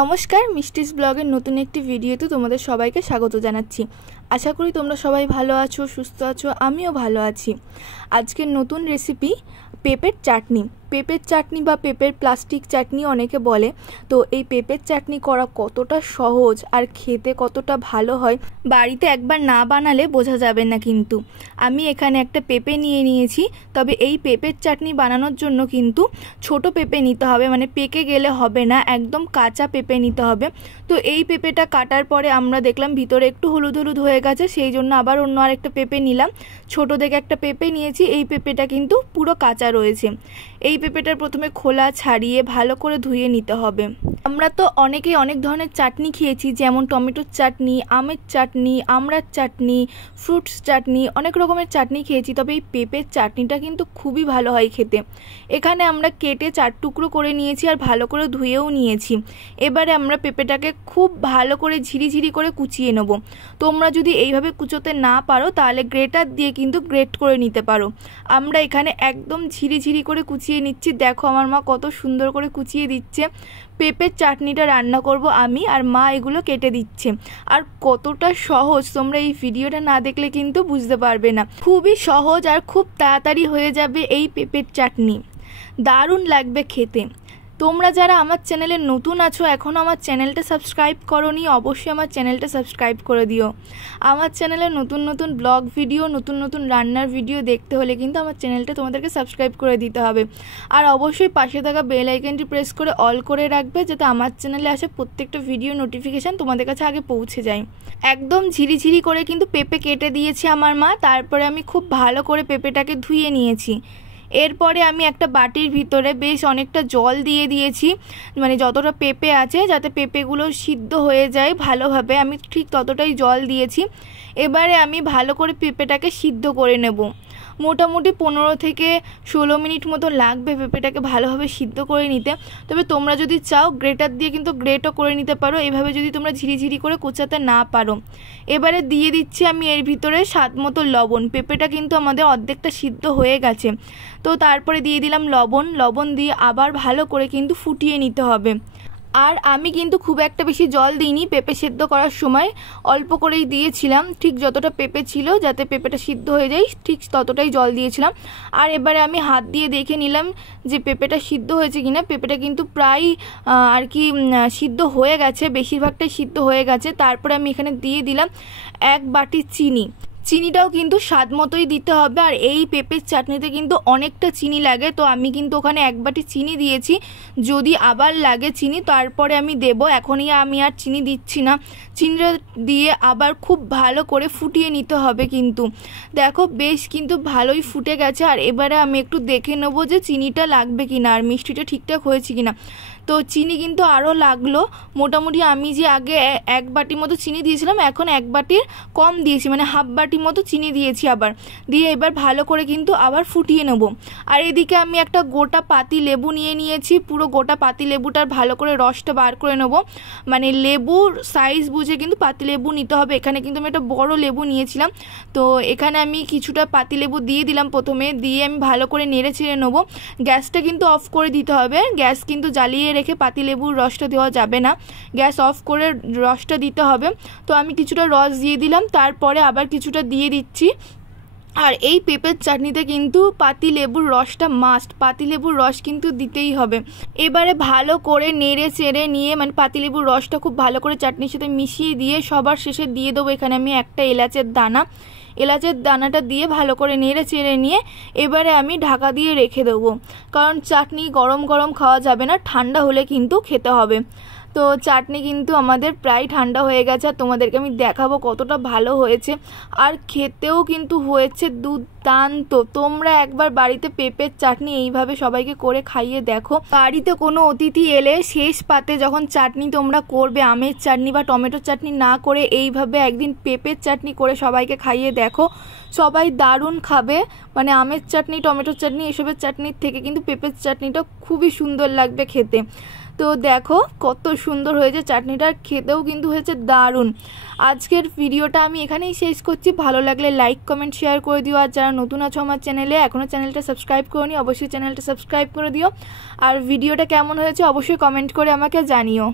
নমস্কার, মিষ্টিস ব্লগের নতুন একটি ভিডিওতে তোমাদের সবাইকে স্বাগত জানাচ্ছি। আশা করি তোমরা সবাই ভালো আছো, সুস্থ আছো। আমিও ভালো আছি। আজকের নতুন রেসিপি পেঁপের চাটনি। পেঁপের চাটনি বা পেঁপের প্লাস্টিক চাটনি অনেকে বলে। তো এই পেঁপের চাটনি করা কতটা সহজ আর খেতে কতটা ভালো হয় বাড়িতে একবার না বানালে বোঝা যাবে না। কিন্তু আমি এখানে একটা পেঁপে নিয়ে নিয়েছি। তবে এই পেঁপের চাটনি বানানোর জন্য কিন্তু ছোট পেঁপে নিতে হবে, মানে পেকে গেলে হবে না, একদম কাঁচা পেঁপে নিতে হবে। তো এই পেঁপেটা কাটার পরে আমরা দেখলাম ভিতরে একটু হলুদ হলুদ হয়ে গেছে, সেই জন্য আবার অন্য আরেকটা পেঁপে নিলাম। ছোট দেখে একটা পেঁপে নিয়েছি। এই পেঁপেটা কিন্তু পুরো কাঁচা রয়েছে। এই পেঁপেটার প্রথমে খোলা ছাড়িয়ে ভালো করে ধুয়ে নিতে হবে। আমরা তো অনেকেই অনেক ধরনের চাটনি খেয়েছি, যেমন টমেটোর চাটনি, আমের চাটনি, আমড়ার চাটনি, ফ্রুটস চাটনি, অনেক রকমের চাটনি খেয়েছি। তবে এই পেঁপের চাটনিটা কিন্তু খুবই ভালো হয় খেতে। এখানে আমরা কেটে 4 টুকরো করে নিয়েছি আর ভালো করে ধুয়েও নিয়েছি। এবারে আমরা পেঁপেটাকে খুব ভালো করে ঝিরিঝিরি করে কুচিয়ে নেব। তোমরা যদি এইভাবে কুচোতে না পারো তাহলে গ্রেটার দিয়ে কিন্তু গ্রেট করে নিতে পারো। আমরা এখানে একদম ঝিরিঝিরি করে কুচিয়ে নিচ্ছি। দেখো আমার মা কত সুন্দর করে কুচিয়ে দিচ্ছে। পেঁপের চাটনিটা রান্না করব আমি, আর মা এগুলো কেটে দিচ্ছে। আর কতটা সহজ, তোমরা এই ভিডিওটা না দেখলে কিন্তু বুঝতে পারবে না। খুবই সহজ আর খুব তাড়াতাড়ি হয়ে যাবে এই পেঁপের চাটনি। দারুণ লাগবে খেতে। তোমরা যারা আমার চ্যানেলে নতুন আছো, এখনও আমার চ্যানেলটা সাবস্ক্রাইব করোনি, অবশ্যই আমার চ্যানেলটা সাবস্ক্রাইব করে দিও। আমার চ্যানেলে নতুন নতুন ব্লগ ভিডিও, নতুন নতুন রান্নার ভিডিও দেখতে হলে কিন্তু আমার চ্যানেলটা তোমাদেরকে সাবস্ক্রাইব করে দিতে হবে। আর অবশ্যই পাশে থাকা বেল আইকনটি প্রেস করে অল করে রাখবে, যাতে আমার চ্যানেলে আসে প্রত্যেকটা ভিডিও নোটিফিকেশান তোমাদের কাছে আগে পৌঁছে যায়। একদম ঝিরিঝিরি করে কিন্তু পেঁপে কেটে দিয়েছি আমার মা। তারপরে আমি খুব ভালো করে পেঁপেটাকে ধুয়ে নিয়েছি। এরপরে আমি একটা বাটির ভিতরে বেশ অনেকটা জল দিয়ে দিয়েছি, মানে যতটা পেঁপে আছে যাতে পেঁপেগুলো সিদ্ধ হয়ে যায় ভালোভাবে, আমি ঠিক ততটাই জল দিয়েছি। এবারে আমি ভালো করে পেঁপেটাকে সিদ্ধ করে নেব। মোটামুটি 15 থেকে 16 মিনিট মতো লাগবে পেঁপেটাকে ভালোভাবে সিদ্ধ করে নিতে। তবে তোমরা যদি চাও গ্রেটার দিয়ে কিন্তু গ্রেটও করে নিতে পারো, এভাবে যদি তোমরা ঝিরিঝিরি করে কোচাতে না পারো। এবারে দিয়ে দিচ্ছি আমি এর ভিতরে স্বাদ মতো লবণ। পেঁপেটা কিন্তু আমাদের অর্ধেকটা সিদ্ধ হয়ে গেছে। তো তারপরে দিয়ে দিলাম লবণ দিয়ে আবার ভালো করে কিন্তু ফুটিয়ে নিতে হবে। আর আমি কিন্তু খুব একটা বেশি জল দিইনি, পেঁপে সেদ্ধ করার সময় অল্প করেই দিয়েছিলাম। ঠিক যতটা পেঁপে ছিল যাতে পেঁপেটা সিদ্ধ হয়ে যায় ঠিক ততটাই জল দিয়েছিলাম। আর এবারে আমি হাত দিয়ে দেখে নিলাম যে পেঁপেটা সিদ্ধ হয়েছে কিনা। পেঁপেটা কিন্তু প্রায় সিদ্ধ হয়ে গেছে, বেশিরভাগটাই সিদ্ধ হয়ে গেছে। তারপরে আমি এখানে দিয়ে দিলাম 1 বাটি চিনি। চিনিটাও কিন্তু স্বাদ মতোই দিতে হবে। আর এই পেঁপের চাটনিতে কিন্তু অনেকটা চিনি লাগে, তো আমি কিন্তু ওখানে 1 বাটি চিনি দিয়েছি। যদি আবার লাগে চিনি তারপরে আমি দেব, এখনই আমি আর চিনি দিচ্ছি না। চিনিটা দিয়ে আবার খুব ভালো করে ফুটিয়ে নিতে হবে। কিন্তু দেখো বেশ কিন্তু ভালোই ফুটে গেছে। আর এবারে আমি একটু দেখে নেবো যে চিনিটা লাগবে কিনা আর মিষ্টিটা ঠিকঠাক হয়েছে কিনা। তো চিনি কিন্তু আরও লাগলো। মোটামুটি আমি যে আগে 1 বাটি মতো চিনি দিয়েছিলাম, এখন 1 বাটির কম দিয়েছি, মানে হাফ বাটি মতো চিনি দিয়েছি আবার। দিয়ে এবার ভালো করে কিন্তু আবার ফুটিয়ে নেব। আর এদিকে আমি একটা গোটা পাতি লেবু নিয়ে নিয়েছি। পুরো গোটা পাতি লেবুটার ভালো করে রসটা বার করে নেব। মানে লেবুর সাইজ বুঝে কিন্তু পাতি লেবু নিতে হবে। এখানে কিন্তু আমি একটা বড় লেবু নিয়েছিলাম। তো এখানে আমি কিছুটা পাতি লেবু দিয়ে দিলাম প্রথমে, দিয়ে আমি ভালো করে নেড়ে ছেড়ে নেবো। গ্যাসটা কিন্তু অফ করে দিতে হবে। গ্যাস কিন্তু জ্বালিয়ে রেখে পাতিলেবুর রসটা দেওয়া যাবে না, গ্যাস অফ করে রসটা দিতে হবে। তো আমি কিছুটা রস দিয়ে দিলাম, তারপরে আবার কিছুটা দিয়ে দিচ্ছি। আর এই পেঁপের চাটনিতে কিন্তু পাতিলেবুর রসটা মাস্ট, পাতিলেবুর রস কিন্তু দিতেই হবে। এবারে ভালো করে নেড়ে চেড়ে নিয়ে, মানে পাতিলেবুর রসটা খুব ভালো করে চাটনির সাথে মিশিয়ে দিয়ে সবার শেষে দিয়ে দেবো এখানে আমি একটা এলাচের দানা। এলাচের দানাটা দিয়ে ভালো করে নেড়ে চেড়ে নিয়ে এবারে আমি ঢাকা দিয়ে রেখে দেবো। কারণ চাটনি গরম গরম খাওয়া যাবে না, ঠান্ডা হলে কিন্তু খেতে হবে। তো চাটনি কিন্তু আমাদের প্রায় ঠান্ডা হয়ে গেছে। আর তোমাদেরকে আমি দেখাবো কতটা ভালো হয়েছে। আর খেতেও কিন্তু হয়েছে দুর্দান্ত। তোমরা একবার বাড়িতে পেঁপের চাটনি এইভাবে সবাইকে করে খাইয়ে দেখো। বাড়িতে কোনো অতিথি এলে শেষ পাতে যখন চাটনি তোমরা করবে, আমের চাটনি বা টমেটোর চাটনি না করে এইভাবে একদিন পেঁপের চাটনি করে সবাইকে খাইয়ে দেখো। সবাই দারুণ খাবে। মানে আমের চাটনি, টমেটোর চাটনি এসবের চাটনির থেকে কিন্তু পেঁপের চাটনিটা খুবই সুন্দর লাগবে খেতে। তো দেখো কত সুন্দর হয়েছে চাটনিটা, খেতেও কিন্তু হয়েছে দারুণ। আজকের ভিডিওটা আমি এখানেই শেষ করছি। ভালো লাগলে লাইক কমেন্ট শেয়ার করে দিও। আর যারা নতুন আছো আমার চ্যানেলে, এখনও চ্যানেলটা সাবস্ক্রাইব করোনি, অবশ্যই চ্যানেলটা সাবস্ক্রাইব করে দিও। আর ভিডিওটা কেমন হয়েছে অবশ্যই কমেন্ট করে আমাকে জানিও।